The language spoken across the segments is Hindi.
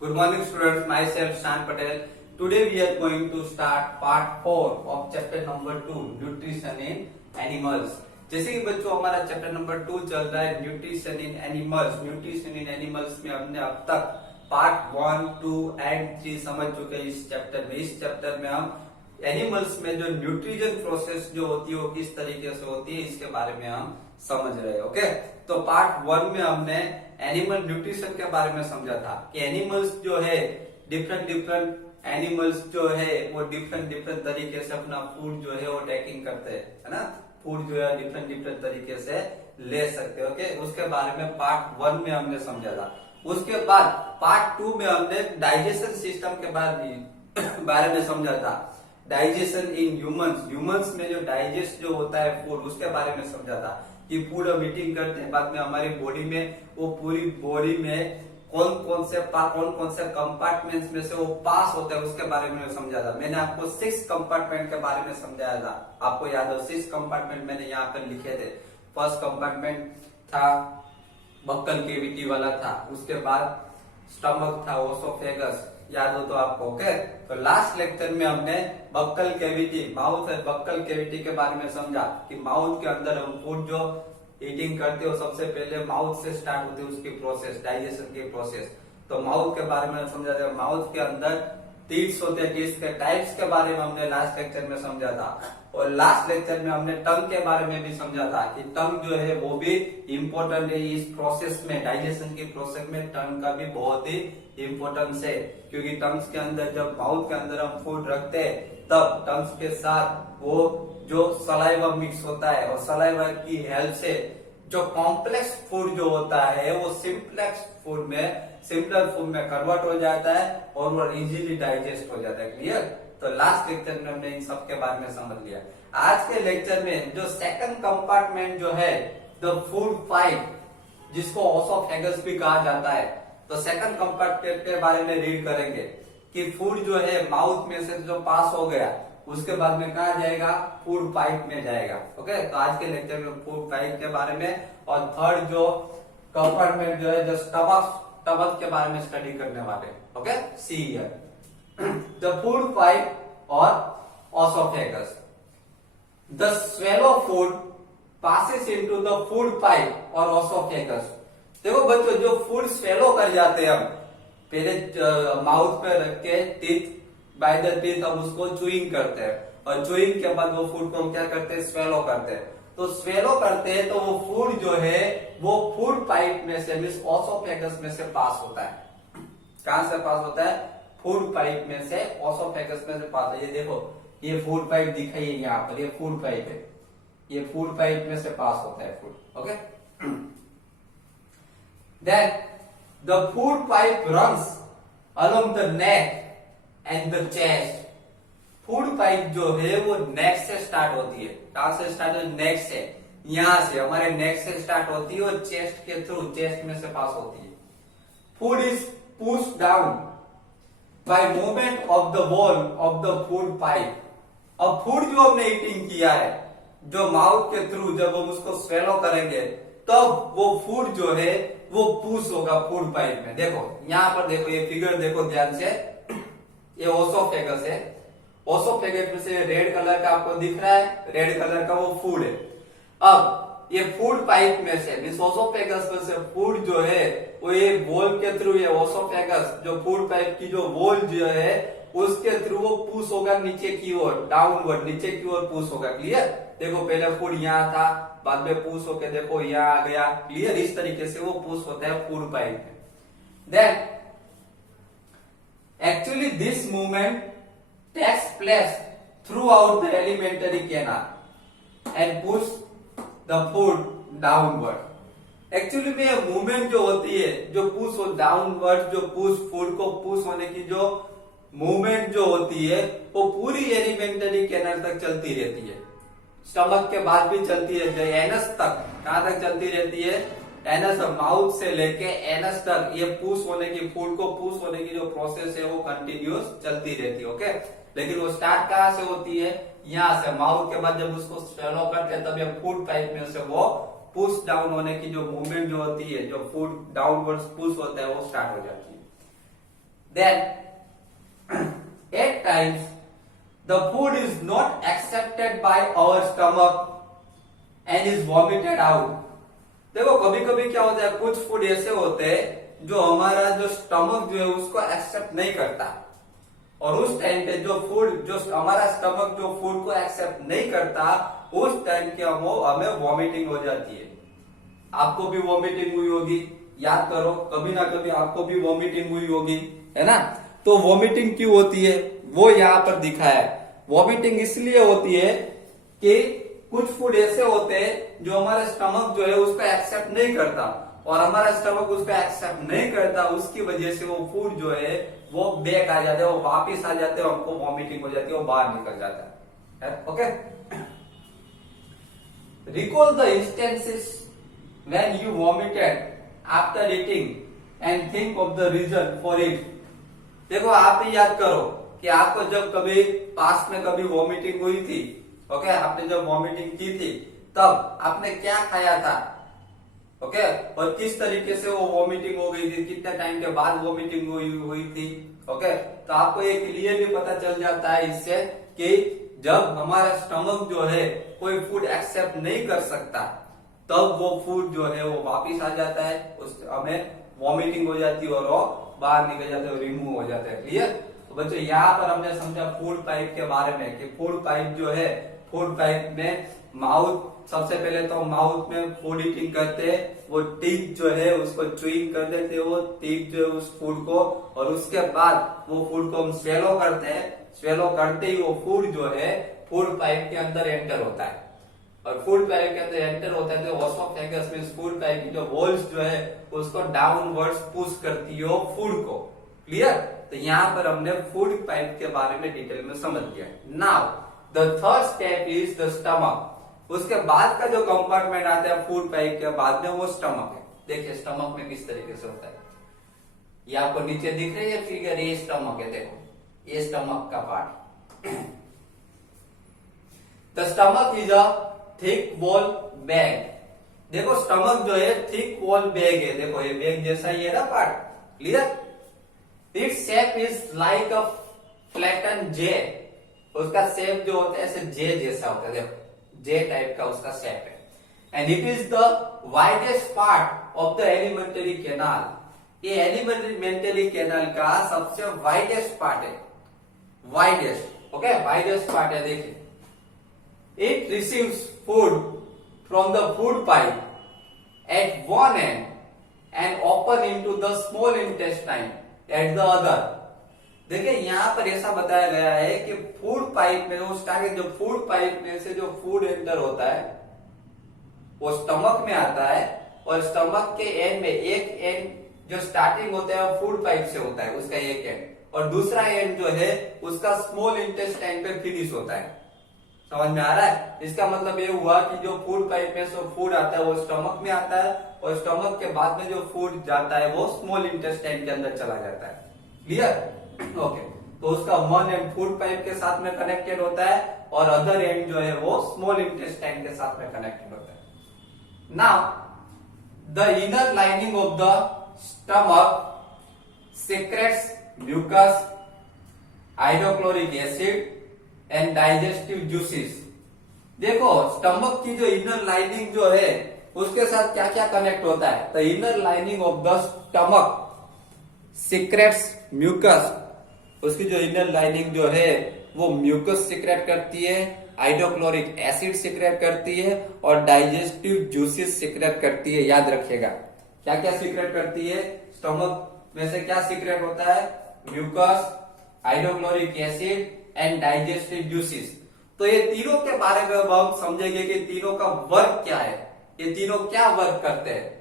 Good morning students, myself Shan Patel. Today we are going to start part 4 of chapter number 2, Nutrition in Animals. जैसे कि बच्चों हमारा चैप्टर नंबर 2 चल रहा है nutrition in animals. Nutrition in animals में हमने अब तक पार्ट 1, 2 एंड 3 समझ चुके हैं इस चैप्टर में। इस चैप्टर में हम एनिमल्स में जो न्यूट्रिशन प्रोसेस जो होती है वो किस तरीके से होती है इसके बारे में हम समझ रहे हैं। ओके, तो पार्ट 1 में हमने एनिमल न्यूट्रिशन के बारे में समझा था कि एनिमल्स जो है डिफरेंट एनिमल्स जो है वो डिफरेंट तरीके से अपना फूड जो है वो टेकिंग करते हैं, है ना। फूड जो है डिफरेंट तरीके से ले सकते हैं। ओके, उसके बारे में पार्ट 1 में हमने समझा था। उसके बाद पार्ट 2 में हमने डाइजेशन सिस्टम के बारे में समझा था। डाइजेशन इन ह्यूमंस में जो डाइजेस्ट जो होता है फूड उसके बारे में समझा था कि फूड हम ईटिंग करते हैं, बाद में हमारी बॉडी में वो पूरी बॉडी में कौन कौन से कंपार्टमेंट्स में से वो पास होता है उसके बारे में समझा था। मैंने आपको 6 कंपार्टमेंट के बारे में समझाया था, आपको याद हो 6 कंपार्टमेंट मैंने यहाँ पर लिखे थे। फर्स्ट कंपार्टमेंट था बक्कल केविटी वाला था, उसके बाद स्टमक था, ओसोफेगस, याद हो तो आपको। ओके, तो लास्ट लेक्चर में हमने बक्कल केविटी, माउथ है बक्कल केविटी के बारे में समझा कि माउथ के अंदर हम फूड जो ईटिंग करते हो सबसे पहले माउथ से स्टार्ट होती है उसकी प्रोसेस, डाइजेशन की प्रोसेस। तो माउथ के बारे में समझा था। माउथ के अंदर टीथ्स होते हैं, टीथ्स के टाइप्स के बारे में हमने लास्ट लेक्चर में समझा था। और लास्ट लेक्चर में हमने टंग के बारे में भी समझा था कि टंग जो है वो भी इम्पोर्टेंट है इस प्रोसेस में, डाइजेशन की प्रोसेस में टंग का भी बहुत ही इम्पोर्टेंस है। क्योंकि टंग्स के अंदर जब माउथ के अंदर हम फूड रखते हैं तब टंग्स के साथ वो जो सलाइवा मिक्स होता है और सलाइवा की हेल्प से जो कॉम्प्लेक्स फूड जो होता है वो सिंपलर फूड में कन्वर्ट हो जाता है और वो इजीली डाइजेस्ट हो जाता है। क्लियर? तो लास्ट लेक्चर में हमने इन सब के बारे में समझ लिया। आज के लेक्चर में जो सेकंड कंपार्टमेंट जो है द फूड पाइप, जिसको ओसोफेगस भी कहा जाता है, तो सेकंड कंपार्टमेंट के बारे में रीड करेंगे कि फूड जो है माउथ में से जो पास हो गया उसके बाद में कहा जाएगा, फूड पाइप में जाएगा। ओके, तो आज के लेक्चर में फूड पाइप के बारे में और थर्ड जो कंपार्टमेंट जो है जो स्टमक के बारे में स्टडी करने वाले। Okay, see here the food pipe और oesophagus. The swallow food passes into the food pipe और ओसोफेगस। देखो बच्चों, जो फूड स्वेलो कर जाते हैं हम पहले माउथ में रख के टीथ बाय द टीथ हम उसको च्यूइंग करते हैं और च्यूइंग के बाद वो फूड को हम क्या करते हैं, स्वेलो करते हैं। तो स्वेलो करते हैं तो वो फूड जो है वो फूड पाइप में से मींस ओसोफेगस में से पास होता है। कहां से पास होता है? फूड पाइप में से, ओसोफेगस में से पास है। ये देखो, ये फूड पाइप दिखाई है यहाँ पर, ये फूड पाइप है, ये फूड पाइप में से पास होता है food. Okay, then the food pipe runs along the neck and the chest. Food pipe जो है वो नेक से स्टार्ट होती है। कहां से स्टार्ट होती है? नेक से। यहां से हमारे नेक से स्टार्ट होती है और चेस्ट के थ्रू, चेस्ट में से पास होती है। Food is pushed down by movement of the wall of the food pipe. अब फूड जो हमने ईटिंग किया है जो माउथ के थ्रू जब हम उसको स्वेलो करेंगे तब वो फूड जो है वो पुश होगा फूड पाइप में। देखो यहां पर, देखो ये फिगर देखो ध्यान से, ये ओसोफेगस है। ओसोफेगस में से रेड कलर का आपको दिख रहा है, रेड कलर का वो फूड है। अब ये फूड पाइप में से मींस ओसोफेगस में से फूड जो है वो ये वॉल के थ्रू, ये ओसोफेगस जो फूड पाइप की जो वॉल जो है उसके थ्रू वो पुश होगा नीचे की ओर, डाउनवर्ड नीचे की ओर पुश होगा। क्लियर? देखो पहले फूड यहाँ था, बाद में पुश होके देखो यहाँ आ गया। क्लियर? इस तरीके से वो पुश होता है फूड पाइप में। Then actually this movement takes place throughout the alimentary canal and push the food downward. Actually में ये मूवमेंट जो होती है, जो पुश हो डाउनवर्ड, जो पुश फूड को पुश होने की जो मूवमेंट जो होती है वो पूरी एलिमेंटरी कैनाल तक चलती रहती है। स्टमक के बाद भी चलती रहती है, एनस तक। कहां तक चलती रहती है? एनस, माउथ से लेके एनस तक ये पुश होने की, फूड को पुश होने की जो प्रोसेस है वो कंटिन्यूस चलती रहती है। ओके, लेकिन वो स्टार्ट कहां से होती है? यहां से। माउथ के बाद जब उसको स्वेलो करते हैं तब ये फूड पाइप में से वो पुश डाउन होने की जो मूवमेंट जो होती है, जो फूड डाउनवर्ड्स पुश होता है वो स्टार्ट हो जाती है। then at times the food is not accepted by our stomach and is vomited out. देखो कभी कभी क्या होता है, कुछ फूड ऐसे होते हैं जो हमारा जो स्टमक जो है उसको एक्सेप्ट नहीं करता, और उस टाइम पे जो फूड जो हमारा स्टमक जो फूड को एक्सेप्ट नहीं करता, उस टाइम के हमें वॉमिटिंग हो जाती है। आपको भी वॉमिटिंग हुई होगी, याद करो, कभी ना कभी आपको भी वॉमिटिंग हुई होगी, है ना। तो वॉमिटिंग क्यों होती है वो यहाँ पर दिखा है। वॉमिटिंग इसलिए होती है कि कुछ फूड ऐसे होते हैं जो हमारा स्टमक जो है उसको एक्सेप्ट नहीं करता, और हमारा स्टमक उसको एक्सेप्ट नहीं करता, उसकी वजह से वो फूड जो है वो बैक आ जाते हैं, वो वापिस आ जाते हैं, हमको वॉमिटिंग हो जाती है, वो बाहर निकल जाता है। Okay, recall the instances when you vomited after eating and think of the reason for it. देखो आप ही याद करो कि आपको जब कभी पास्ट में कभी वॉमिटिंग हुई थी, ओके, आपने जब वॉमिटिंग की थी तब आपने क्या खाया था, ओके, और किस तरीके से वो वॉमिटिंग हो गई थी, कितने टाइम के बाद वॉमिटिंग हुई थी, ओके। तो आपको ये क्लियरली पता चल जाता है इससे कि जब हमारा स्टमक जो है कोई फूड एक्सेप्ट नहीं कर सकता, तब वो फूड जो है वो वापिस आ जाता है, उस हमें वॉमिटिंग हो जाती है और वो बाहर निकल जाते हैं, रिमूव हो जाते हैं। क्लियर। तो बच्चों यहाँ पर हमने समझा फूड पाइप के बारे में कि फूड पाइप जो है, फूड पाइप में माउथ, सबसे पहले तो माउथ में फूड ईटिंग करते हैं, वो टीथ जो है उसको च्यूइंग कर देते हैं, वो टीथ जो है उस फूड को, और उसके बाद वो फूड को हम स्वेलो करते हैं, स्वेलो करते ही वो फूड जो है फूड पाइप के अंदर एंटर होता है, और फूड पाइप के अंदर एंटर होता है तो ओसोफेगस में फूड पाइप की जो होल्स जो है उसको डाउनवर्ड्स पुश करती है फूड को। क्लियर। तो यहाँ पर हमने फूड पाइप के बारे में डिटेल में समझ लिया। Now the third step is the stomach. उसके बाद का जो कंपार्टमेंट आता है फूड पाइप के बाद में, वो स्टमक है। देखिए स्टमक में किस तरीके से होता है, ये आपको नीचे दिख रही है फिगर, ये स्टमक है, देखो ये स्टमक का part. The stomach is a thick wall bag. देखो स्टमक जो है थिक वॉल बैग है, देखो ये बैग जैसा ही है ना part. Clear. It's shape is like a flatten J. उसका शेप जो होता है ऐसे जे जैसा होता है, देखो जे टाइप का उसका शेप है। And it is the widest part of the elementary canal. ये एलिमेंटरी कैनाल का सबसे वाइडेस्ट पार्ट है, वाइडेस्ट, ओके, वाइडेस्ट पार्ट है। देखिए it receives food from the food pipe at one end and open into the small intestine at the other। देखिए यहाँ पर ऐसा बताया गया है कि फूड पाइप में वो स्टार्टिंग जो फूड पाइप में से जो फूड एंटर होता है वो स्टमक में आता है, और स्टमक के एंड में एक एंड जो स्टार्टिंग होता है वो फूड पाइप से होता है, उसका एक एंड, और दूसरा एंड जो है उसका स्मॉल इंटेस्टाइन पे फिनिश होता है। समझ में आ रहा है। इसका मतलब ये हुआ कि जो फूड पाइप में से फूड आता है वो स्टमक में आता है, और स्टमक के बाद में जो फूड जाता है वो स्मॉल इंटेस्टाइन के अंदर चला जाता है। क्लियर। ओके, तो उसका वन एंड फूड पाइप के साथ में कनेक्टेड होता है, और अदर एंड जो है वो स्मॉल इंटेस्टाइन के साथ में कनेक्टेड होता है। Now the inner lining of the stomach secretes mucus, hydrochloric acid and digestive juices. देखो स्टमक की जो इनर लाइनिंग जो है उसके साथ क्या क्या कनेक्ट होता है। तो inner lining of the stomach secretes mucus, उसकी जो इनर लाइनिंग जो है वो म्यूकस सीक्रेट करती है, हाइड्रोक्लोरिक एसिड सीक्रेट करती है, और डाइजेस्टिव जूसेस सीक्रेट करती है। याद रखिएगा क्या क्या सीक्रेट करती है। स्टमक में से क्या सीक्रेट होता है, mucus, hydrochloric acid and digestive juices. तो ये तीनों के बारे में अब हम समझेंगे कि तीनों का वर्क क्या है, ये तीनों क्या वर्क करते हैं,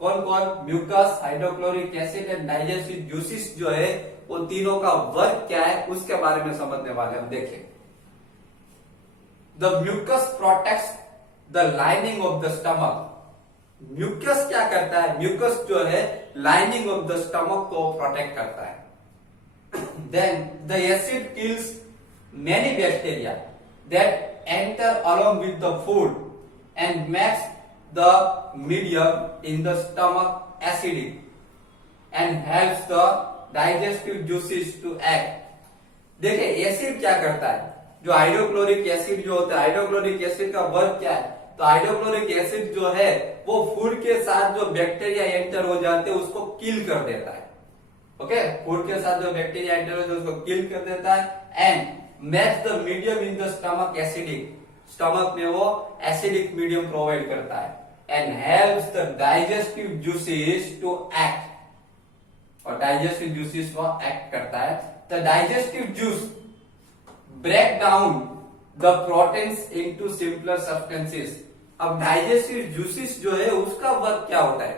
कौन कौन, mucus, hydrochloric acid and digestive juices जो है वो तीनों का वर्क क्या है उसके बारे में समझने वाले हम। देखें the mucus protects the lining of the stomach. Mucus क्या करता है, म्यूकस जो है लाइनिंग ऑफ द स्टमक को प्रोटेक्ट करता है। Then the acid kills many bacteria that enter along with the food and makes the medium in the stomach acidic and helps the digestive juices to act. देखिए एसिड क्या करता है, जो हाइड्रोक्लोरिक एसिड जो होता है, हाइड्रोक्लोरिक एसिड का वर्क क्या है, तो हाइड्रोक्लोरिक एसिड जो है वो फूड के साथ जो बैक्टीरिया एंटर हो जाते हैं उसको किल कर देता है। ओके, फूड के साथ जो बैक्टीरिया एंटर हो उसको किल कर देता है and makes the medium in the stomach acidic, stomach में वो एसिडिक मीडियम प्रोवाइड करता है and helps the digestive juices to act, और डाइजेस्टिव जूसेस वो एक्ट करता है। The digestive juice break down the proteins into simpler substances. अब डाइजेस्टिव जूसेस जो है उसका वर्क क्या होता है,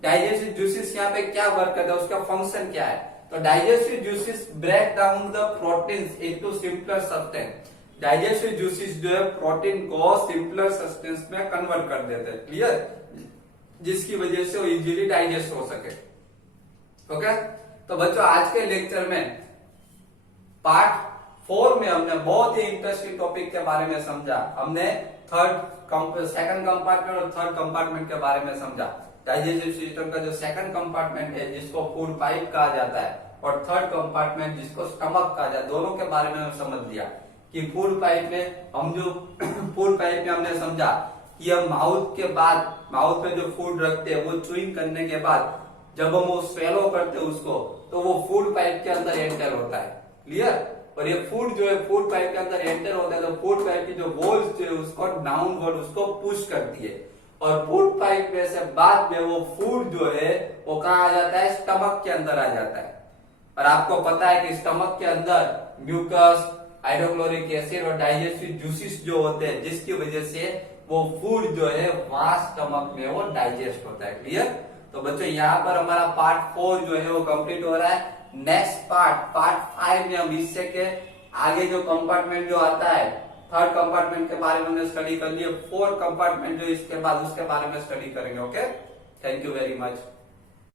डाइजेस्टिव जूसेस यहाँ पे क्या वर्क करता है, उसका फंक्शन क्या है, तो digestive juices break down the proteins into simpler substance. Digestive juices जो है प्रोटीन को सिंपलर सब्सटेंस में कन्वर्ट कर देते हैं, क्लियर, जिसकी वजह से वो इजीली डाइजेस्ट हो सके। ओके, तो बच्चों आज के लेक्चर में पार्ट 4 में हमने बहुत ही इंटरेस्टिंग टॉपिक के बारे में समझा। हमने सेकंड कंपार्टमेंट और थर्ड कंपार्टमेंट के बारे में समझा। डाइजेस्टिव सिस्टम का जो सेकंड कंपार्टमेंट है जिसको फूड पाइप कहा जाता है और थर्ड कंपार्टमेंट जिसको स्टमक कहा जाता है, दोनों के बारे में हमने समझ लिया कि फूड पाइप में हम जो फूड पाइप में हमने समझा कि हम माउथ में जो फूड रखते हैं वो च्यूइंग करने के बाद जब हम वो स्वेलो करते हैं उसको, तो वो फूड पाइप के अंदर एंटर होता है, क्लियर। और ये फूड जो है फूड पाइप के अंदर एंटर होता है तो फूड पाइप की जो वॉल्स जो है उसको डाउनवर्ड उसको पुश करती है और फूड पाइप में से बाद में वो फूड जो है वो कहाँ आ जाता है, स्टमक के अंदर आ जाता है। और आपको पता है कि स्टमक के अंदर म्यूकस, हाइड्रोक्लोरिक एसिड और डाइजेस्टिव जूसेस जो होते हैं जिसकी वजह से वो फूड जो है वहां स्टमक में वो डाइजेस्ट होता है, क्लियर। तो बच्चों यहाँ पर हमारा पार्ट 4 जो है वो कंप्लीट हो रहा है। नेक्स्ट पार्ट 5 में हम इससे के आगे जो कंपार्टमेंट जो आता है, थर्ड कंपार्टमेंट के बारे में हमने स्टडी कर लिया, 4 कंपार्टमेंट जो इसके बाद उसके बारे में स्टडी करेंगे। Okay, thank you very much.